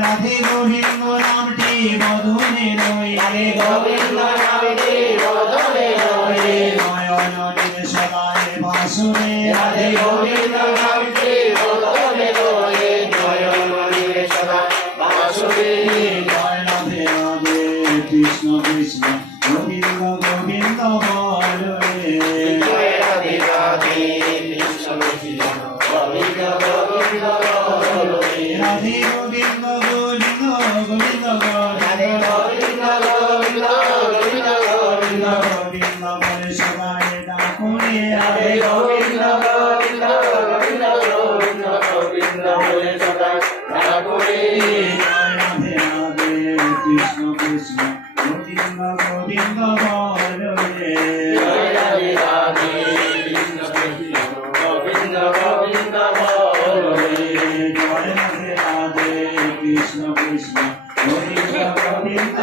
রাধে গোবিন্দ নামটি মধুনে রই রাধে গোবিন্দ নামটি বদনে রয়ে নয়নের সদায় বাসুরে রাধে গোবিন্দ নামটি বদনে রয়ে নয়নের সদা বাসুরে জয় রাধে রাধে কৃষ্ণ কৃষ্ণ গোবিন্দ গোবিন্দ বল রে জয় রাধে রাধে কৃষ্ণ কৃষ্ণ গোবিন্দ গোবিন্দ বলে রাধে গোবিন্দ গোবিন্দ গোবিন্দ রাধে গোবিন্দ গোবিন্দ গোবিন্দ গোবিন্দ গোবিন্দ বলে সবাই ডাকুরে রাধে গোবিন্দ গোবিন্দ গোবিন্দ গোবিন্দ গোবিন্দ বলে সদা ঠাকুরে জয় রাধে রাধে কৃষ্ণ কৃষ্ণ গোবিন্দ গোবিন্দ বল রে জয় রাধে রাধে কৃষ্ণ কৃষ্ণ গোবিন্দ গোবিন্দ বলে জয় রাধে রাধে কৃষ্ণ কৃষ্ণ গোবিন্দ গোবিন্দ